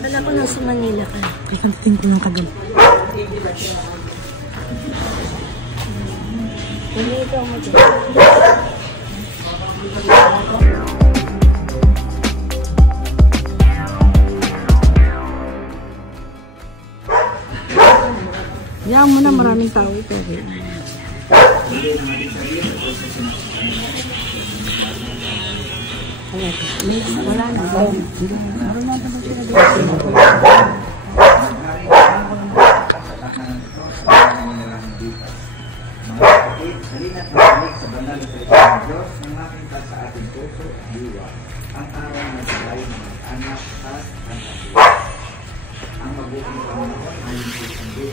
Wala ko nasa Manila ka. Pikantatin ko ng kagabi. Ganito mo dyan. Diyan mo na, maraming tao ito. Wala na. Halina't makinig sa banal na salita ng Diyos na makita sa ating puso at diwa ang araw na sabay ng anak at ang anak. Ang mabuting panahon ay hindi sandi.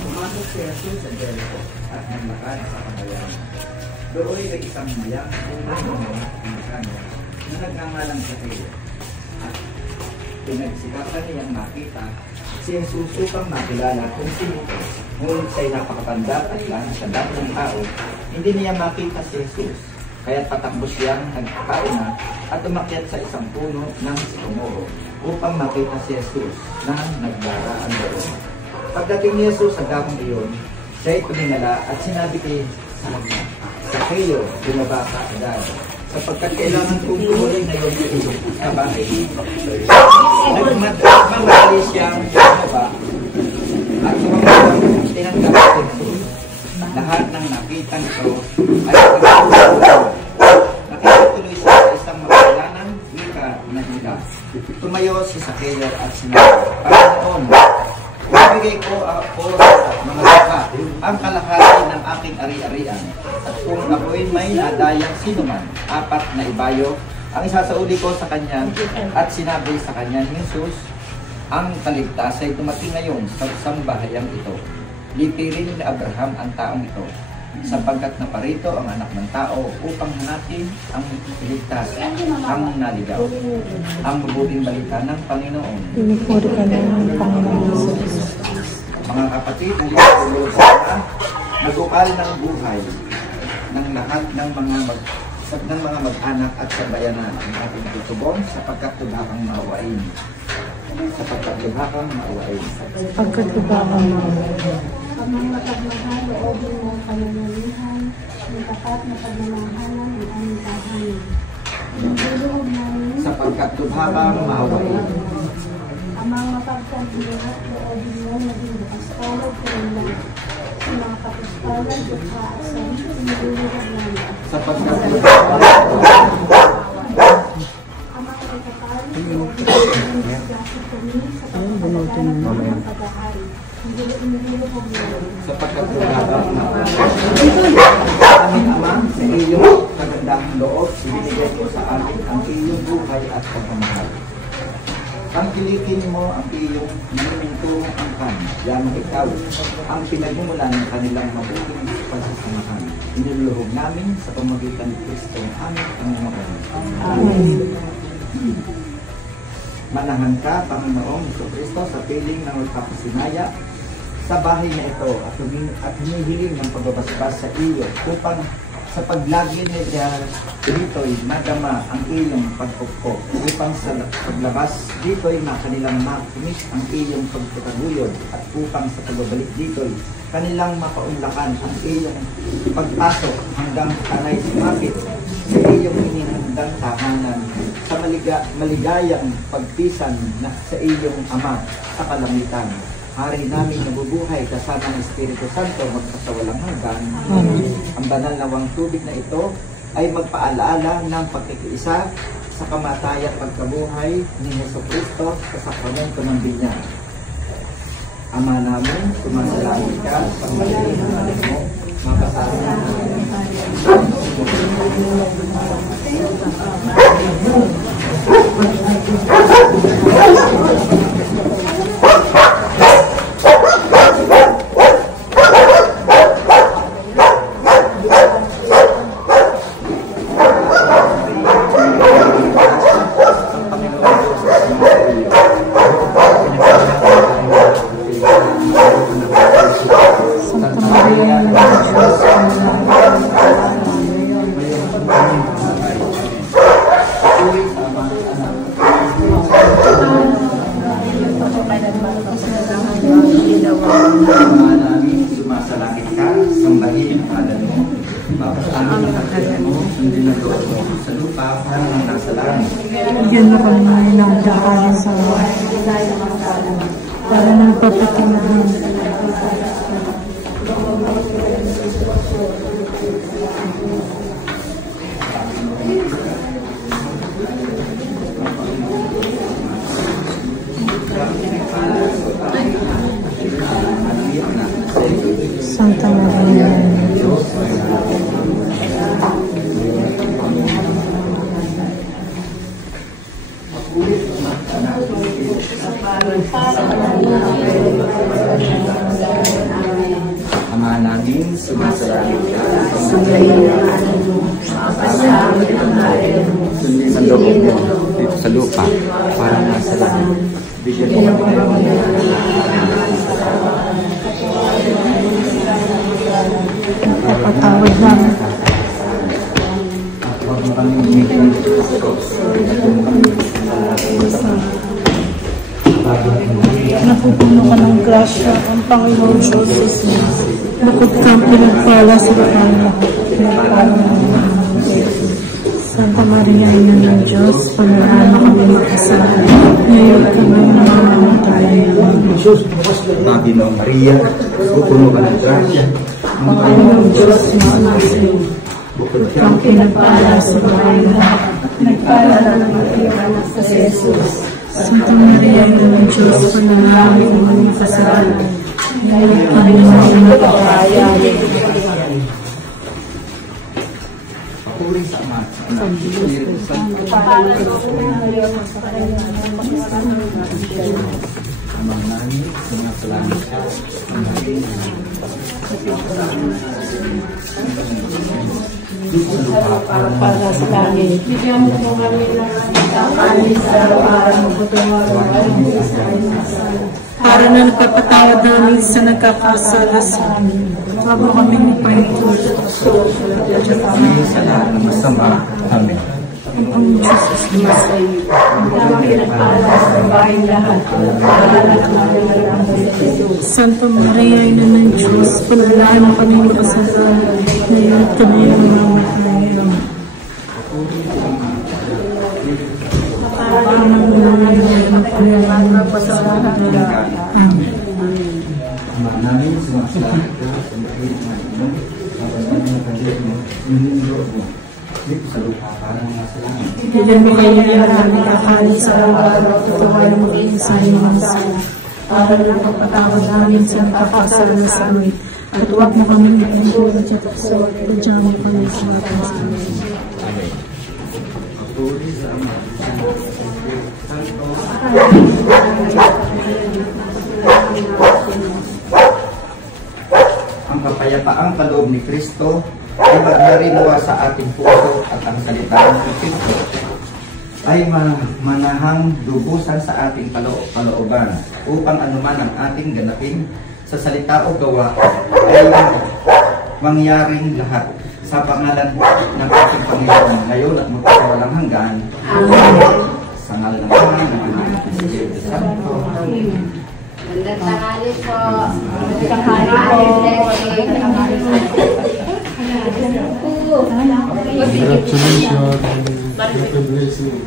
Pumasok si Jesus sa Jericho at naglakad sa kabayan. Doon ay isang mayang na nagngangalang sa kayo. At pinagsikapan niyang makita si Jesus upang makilala kung sino ito. Ngunit siya'y napakatanda at lang sa dami ng tao, hindi niya makita si Jesus. Kaya patakbo siyang nagpauna at umakyat sa isang puno ng sikomoro upang makita si Jesus na nagdaraan doon. Pagdating ni Jesus sa damong iyon, siya'y tumingala at sinabi kay sa kayo, bumaba ka agad. Sapagkat kailangan kong tumuloy na yun sa bahay. Nagmamadali siyang bumaba at sumamadali tinanggap si Jesus. Lahat ng nakita nito ay pagkakuluan. Nakikituloy siya sa isang makalanang wika na hila. Tumayo si Zacchaeus at sinabi, Panginoon, ibigay ko sa mga lupa ang kalahati ng aking ari-arian. At kung ako'y may nadayang sinuman, 4 na ibayo, ang isasauli ko sa kanya at sinabi sa kanya ni Jesus, ang kaligtas ay dumating ngayon sa isang bahayang ito. Lipirin ni Abraham ang taong ito, sapagkat naparito ang anak ng tao upang hanapin ang kaligtas, ang naligaw, ang mabuting balita ng Panginoon. Mga kapatid, nag-ukal ng buhay ng lahat ng mga mag-anak at kabayanan ang ating tutubon sapagkat tubakang maawain. Sapagkat tubakang maawain. Sapagkat tubakang maawain. Ang mga pagmahal, loobin mo ang pananalihan, ang tapat na pagmamahalan ng aming tahanan. Naguloob namin sapagkat tubakang maawain. Ang mga pagkabilat, loobin mo naging bukas-palad ko lang. Sa mga kapuspalan, dukha at sarili, naguloob namin. Sapagkat tubakang ang mga kapal, loobin mo naging disgasi kami sa pagkakalaan ng mga pag-ahari. Sapagkat tubakang aming Ama, sa iyong kagandahang loob, ibinigay ko sa amin ang iyong buhay at pagmamahal. Tangkilikin mo ang iyong minumintong angkan, lamang ikaw ang pinagmumulan ng kanilang mabuting pagsasamahan. Inuluhog namin sa pamagitan ni Kristo ang aming Panginoon. Amen. Manahan ka, Panginoong Kristo, sa piling ng magpapasinaya sa bahay na ito at hinihiling ng pagbabasbas sa iyo upang sa paglagi niya dito'y madama ang iyong pagpupok upang sa paglabas dito'y kanilang makinis ang iyong pagputaguyod at upang sa pagbabalik dito'y kanilang mapaunlakan ang iyong pagpasok hanggang kanay sumapit sa iyong inihandang tahanan sa maligayang pagpisan na sa iyong Ama sa kalangitan. Hari namin nabubuhay kasama ng Espiritu Santo magpasawalang hanggan. Ang banal na wang tubig na ito ay magpaalaala ng pagkikiisa sa kamatayan at pagkabuhay ni Jesucristo sa sakramento ng binyag. Ama namin, sumasalangit ka sa pagmalihin ng anak mo, mapasabi namin. sa lupa para nang nasa langit. Bigyan mo kami ng inadahan sa para nagpapatawad ng Santa Maria. Ama namin, sumasalangit ka. Sundin ang loob mo dito sa lupa para nasa langit. Bigyan mo kami Napatawad namin. at huwag mo kami umitin sa Napupuno ka ng grasya ang Panginoon Diyos. Bukod kang pinagpala sa kanya. Santa Maria, Ina ng Diyos, panalangin kami ng kasalanan. Ngayon kami namamatay. Panginoong Maria, pupuno ka ng grasya. Ang Panginoon Diyos, masamasi. Bukod Kang pinagpala sa kanya. Nagpala ng iyong anak sa Jesus. Santa Maria, Ina ng Diyos, panalangin kami ng kasalanan. Ngayon kami namamatay. Puri sa Ama, sa Anak, sa Espiritu Santo. Amang namin, sumasalangit ka. Amangin Para sa langit. Bigyan mo po kami ng kapalit sa araw-araw para na nagpapatawad namin sa nagkakasala sa amin. Huwag mo kami nagpahintulot. sa lahat ng masama. Amen. Ang Jesus Masay. Santa Maria, Ina ng Diyos, panalangin mo kami ng kasalanan. Ngayon at kami ang mamatay. Amang namin, sumasalangit ka. Sumasalangit mo. Kapag namin mo, yung loob mo. Dito sa lupa para nasa langit. Bigyan mo kayo ng aming kakalit sa araw-araw at tutuwain mo kayo sa inyong sala. Para lang pagpatawad namin sa nakakasala sa amin. At huwag mo kami nagpintulot at asawat. Tadyan mo kami sa ating sa amin. Amen. Puri sa Ama, sa Anak, sa Espiritu Santo. Ang kapayapaang kaloob ni Kristo ay magdarinawa sa ating puso at ang salita ng Kristo ay manahang dubusan sa ating kalooban upang anuman ang ating ganapin sa salita o gawa ay mangyaring lahat sa pangalan ng ating Panginoon ngayon at magpasawalang hanggan. Sa ngalan ng Ama, ng Anak, ng Espiritu Santo. Magandang tanghali po. Magandang tanghali po. Congratulations. God bless you.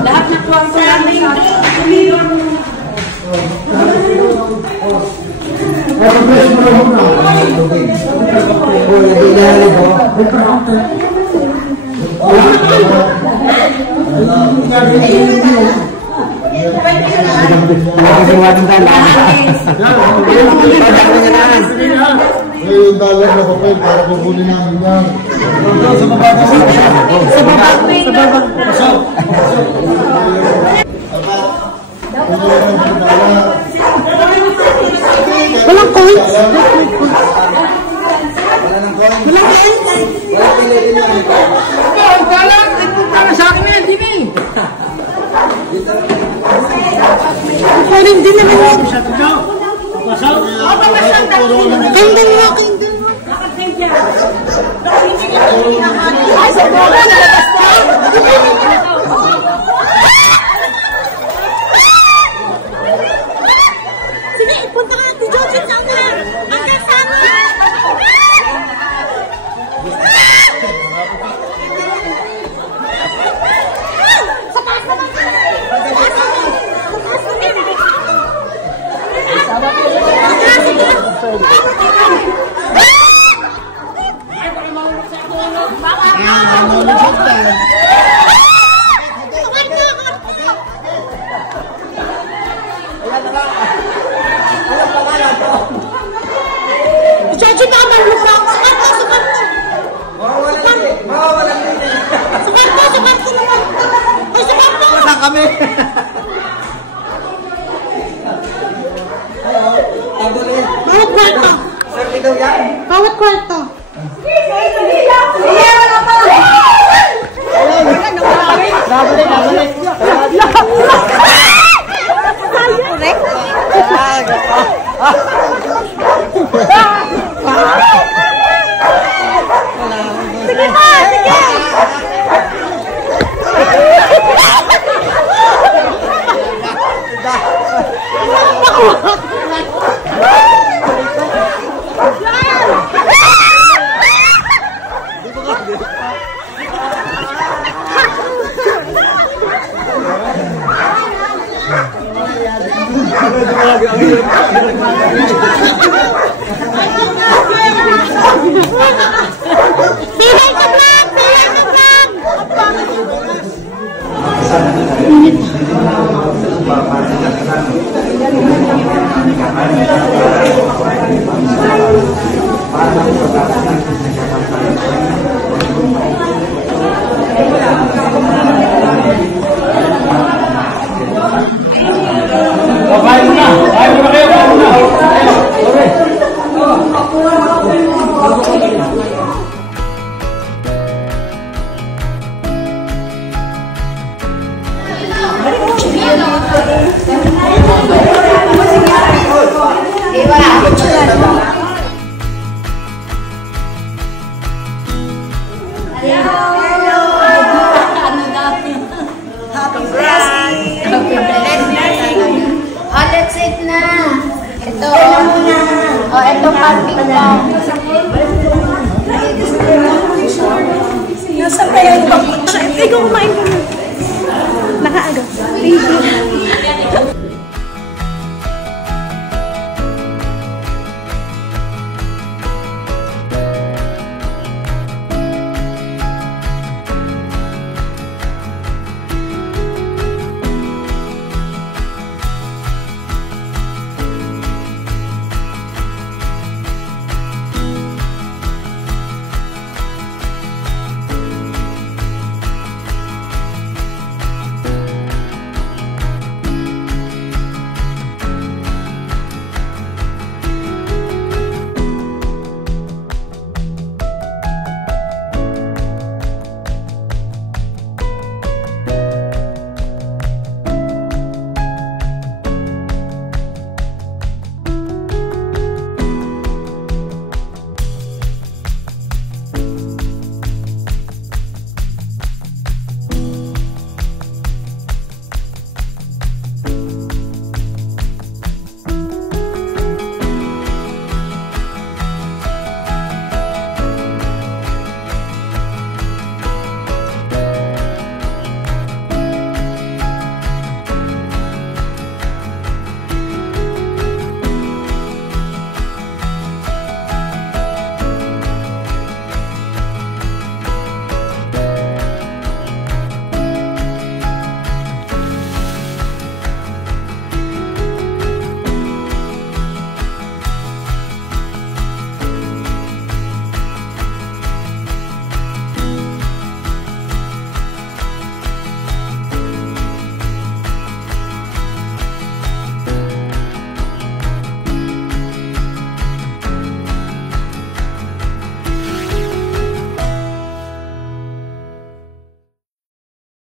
Lahat na po ang salamin. Yung dollar na papel para kukunin namin yan. Sa baba. Walang coins? Kukunin din naman yun. Kayong dalawa. Sige, punta ka natin, Jojo, sana! Hanggang sana! Sa taas naman ka! Jojo, baka marunong pa ako. Sukat mo! Mawawalan din. Sukat mo naman! Ay, sukat mo! Saan kami? Bawat kwarto! Sir, ikaw yan? Bawat kwarto! Sige pa! Sige! Pilay ka lang! Pilay ka lang! Let's eat na. Ito. Oh, ito pamping ko. Nasa pa yung papunta. Ikaw kumain ko. Nakaagad. Thank you.